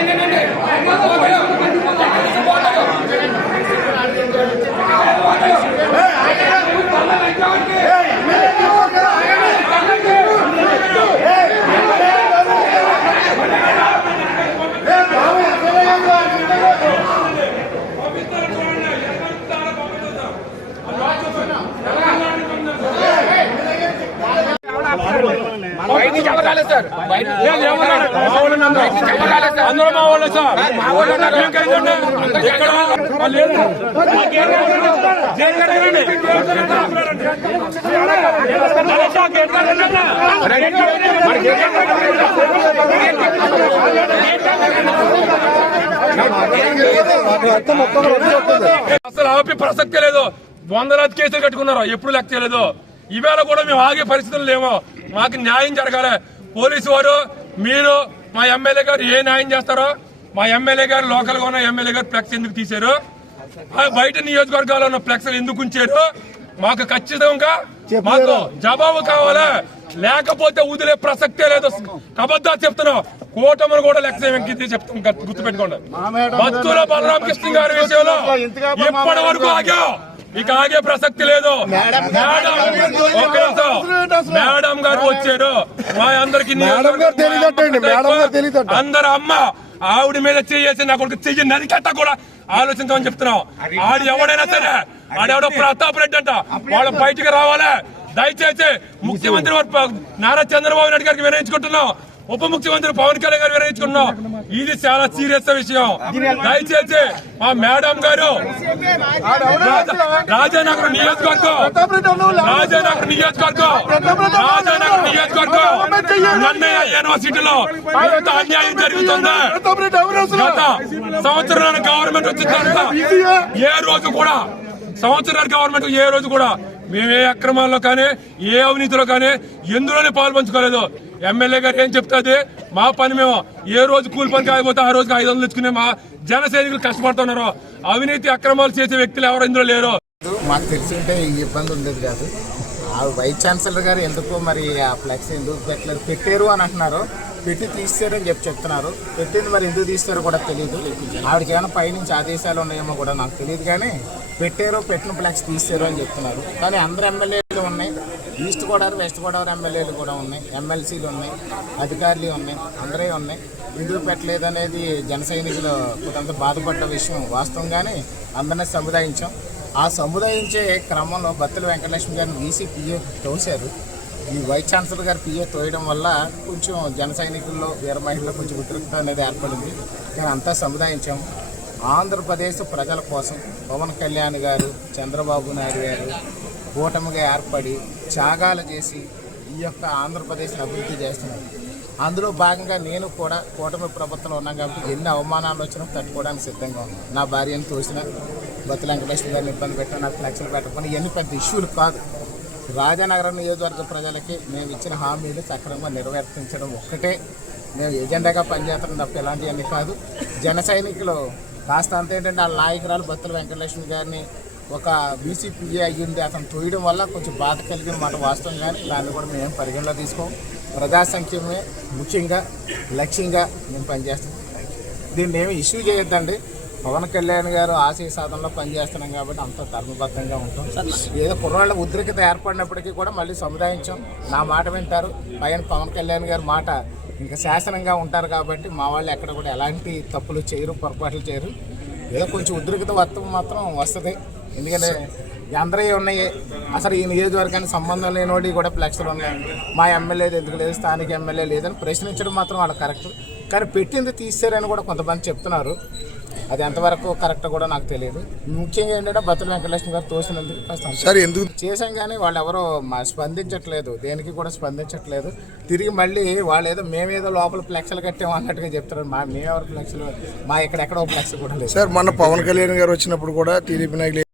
ఏంటంటే అసలు ఆపే ప్రసక్తే లేదు. వందలాది కేసులు కట్టుకున్నారు. ఎప్పుడు లెక్క చేయలేదు. ఈవేళ కూడా మేము ఆగే పరిస్థితులు లేవు. మాకు న్యాయం జరగాలి. పోలీసు వారు మీరు మా ఎమ్మెల్యే గారు ఏ న్యాయం చేస్తారో మా ఎమ్మెల్యే గారు లోకల్గా ఉన్న ఎమ్మెల్యే గారు ఫ్లెక్స్ ఎందుకు తీశారు? బయట నియోజకవర్గాల్లో ఉన్న ఫ్లెక్స్ ఎందుకు ఉంచారు? మాకు ఖచ్చితంగా మాకు జవాబు కావాలి? లేకపోతే వదిలే ప్రసక్తే లేదు. అబద్ధాలు చెప్తున్నాం. కూటమిని కూడా లెక్క వెంకీ చెప్తాం. గుర్తుపెట్టుకోండి. భక్తుల బలరామ కృష్ణ గారి విషయంలో ఇప్పటి వరకు ఆగాం. ఇక ఆగే ప్రసక్తి లేదు. మేడం గారు వచ్చారు. మా అందరికి. అందరు అమ్మ ఆవిడ మీద చేసి నా కొడుకు చెయ్యి నరికట్ట కూడా ఆలోచించమని చెప్తున్నాం ఆడు ఎవడైనా సరే ఆడెవడో ప్రతాప్ రెడ్డి అంట. వాళ్ళు బయటికి రావాలా. దయచేసి ముఖ్యమంత్రి నారా చంద్రబాబు నాయుడు గారికి వినయించుకుంటున్నాం. ఉప ముఖ్యమంత్రి పవన్ కళ్యాణ్ గారు వివరించుకున్నాం ఇది చాలా సీరియస్ విషయం. దయచేసి మా మేడం గారు రాజానగర్ నియోజకవర్గం రాజానగర్ నియోజకవర్గం రాజానగర్ నియోజకవర్గం నన్నయ్య యూనివర్సిటీలో ఎంత అన్యాయం జరుగుతుందా గత సంవత్సరాల గవర్నమెంట్ వచ్చిన తర్వాత ఏ రోజు కూడా సంవత్సరానికి గవర్నమెంట్ ఏ రోజు కూడా మేము ఏ అక్రమాల్లో కానీ ఏ అవినీతిలో కానీ ఎందులోనే పాల్పంచుకోలేదు. ఎమ్మెల్యే గారు ఏం చెప్తాది? మా పని మేము ఏ రోజు కూలి పని కాకపోతే ఆ రోజుకి ఐదు వందలు ఇచ్చుకునే మా జన సైనికులు కష్టపడుతున్నారు అవినీతి అక్రమాలు చేసే వ్యక్తులు ఎవరు ఇందులో లేరు. మాకు తెలిసింటే ఇబ్బంది ఉండేది కాదు. ఆ వైస్ ఛాన్సలర్ గారు ఎందుకో మరి ఆ ఫ్లెక్స్ ఎందుకు పెట్టలేదు? పెట్టారు అని అంటున్నారు. పెట్టి తీస్తారని చెప్పి చెప్తున్నారు. పెట్టింది మరి ఎందుకు తీస్తారో కూడా తెలియదు ఆవిడకి ఏమైనా పైనుంచి ఆదేశాలు ఉన్నాయేమో కూడా నాకు తెలియదు కానీ పెట్టారో పెట్టిన ఫ్లెక్స్ తీస్తారు అని చెప్తున్నారు. కానీ అందరు ఎమ్మెల్యేలు ఉన్నాయి. ఈస్ట్ గోదావరి వెస్ట్ గోదావరి ఎమ్మెల్యేలు కూడా ఉన్నాయి. ఎమ్మెల్సీలు ఉన్నాయి. అధికారులు ఉన్నాయి. అందరే ఉన్నాయి. ఎందుకు పెట్టలేదు అనేది జన సైనికులు కొంత బాధపడ్డ విషయం వాస్తవంగానే అందరినీ సముదాయించాం. ఆ సముదాయించే క్రమంలో బత్తుల వెంకటలక్ష్మి గారిని వీసీ పిఏ తోశారు ఈ వైస్ ఛాన్సలర్ గారు పిఏ తోయడం వల్ల కొంచెం జన సైనికుల్లో వీర మహిళల్లో కొంచెం ఉద్రిక్త అనేది ఏర్పడింది. కానీ అంతా సముదాయించాం ఆంధ్రప్రదేశ్ ప్రజల కోసం పవన్ కళ్యాణ్ గారు చంద్రబాబు నాయుడు గారు కూటమిగా ఏర్పడి త్యాగాలు చేసి ఈ యొక్క ఆంధ్రప్రదేశ్ని అభివృద్ధి చేస్తున్నారు. అందులో భాగంగా నేను కూడా కూటమి ప్రభుత్వంలో ఉన్నాను కాబట్టి ఎన్ని అవమానాలు వచ్చినా తట్టుకోవడానికి సిద్ధంగా ఉన్నాను నా భార్యను తోసిన బతి వెంకటేశ్వర గారిని ఇబ్బంది పెట్టిన నాకు ఫ్లెక్స్లు పెట్టకుండా ఇవన్నీ పెద్ద ఇష్యూలు కాదు. రాజానగరం నియోజకవర్గ ప్రజలకి మేము ఇచ్చిన హామీలు సక్రమంగా నిర్వర్తించడం ఒక్కటే. మేము ఎజెండాగా పనిచేస్తాం తప్ప ఎలాంటివన్నీ కాదు. జన సైనికులు కాస్త అంత ఏంటంటే ఆ నాయకురాలు బత్తుల వెంకటలక్ష్మి గారిని ఒక బీసీపీఏ అయ్యింది అతను తోయడం వల్ల కొంచెం బాధ కలిగిన మాట వాస్తవం కానీ దాన్ని కూడా మేము పరిగణలో తీసుకోం. ప్రజా సంక్షేమమే ముఖ్యంగా లక్ష్యంగా మేము పనిచేస్తాం. దీన్ని ఏమి ఇష్యూ చేయొద్దండి. పవన్ కళ్యాణ్ గారు ఆశయ సాధనలో పనిచేస్తున్నాం కాబట్టి అంత ధర్మబద్ధంగా ఉంటాం. ఏదో కుర్రాళ్ళ ఉద్రిక్త ఏర్పడినప్పటికీ కూడా మళ్ళీ సముదాయించాం. నా మాట వింటారు. పైన పవన్ కళ్యాణ్ గారి మాట ఇంకా శాసనంగా ఉంటారు కాబట్టి మా వాళ్ళు ఎక్కడ కూడా ఎలాంటి తప్పులు చేయరు పొరపాట్లు చేయరు. ఏదో కొంచెం ఉద్రిక్త వర్తం మాత్రం వస్తుంది. ఎందుకంటే అందరూ ఉన్నాయి. అసలు ఈ నియోజకవర్గానికి సంబంధం లేనివాడి కూడా ఫ్లెక్స్లు ఉన్నాయి. మా ఎమ్మెల్యే ఎందుకు లేదు? స్థానిక ఎమ్మెల్యే లేదని ప్రశ్నించడం మాత్రం వాళ్ళు కరెక్ట్. కానీ పెట్టింది తీసారని కూడా కొంతమంది చెప్తున్నారు. అది ఎంతవరకు కరెక్ట్ కూడా నాకు తెలియదు. ముఖ్యంగా ఏంటంటే బతుల వెంకటలక్ష్మి గారు తోసినందుకు కాస్త సార్ ఎందుకు? చేశాం కానీ వాళ్ళు ఎవరో మా స్పందించట్లేదు. దేనికి కూడా స్పందించట్లేదు. తిరిగి మళ్ళీ వాళ్ళు ఏదో మేమేదో లోపల ఫ్లెక్స్లు కట్టాం అన్నట్టుగా చెప్తున్నారు. మా మేమెవరు ఫ్లెక్స్లు మా ఇక్కడ ఎక్కడో ఫ్లెక్స్ కూడా లేదు. సార్ మొన్న పవన్ కళ్యాణ్ గారు వచ్చినప్పుడు కూడా టీడీపీ నాయకులు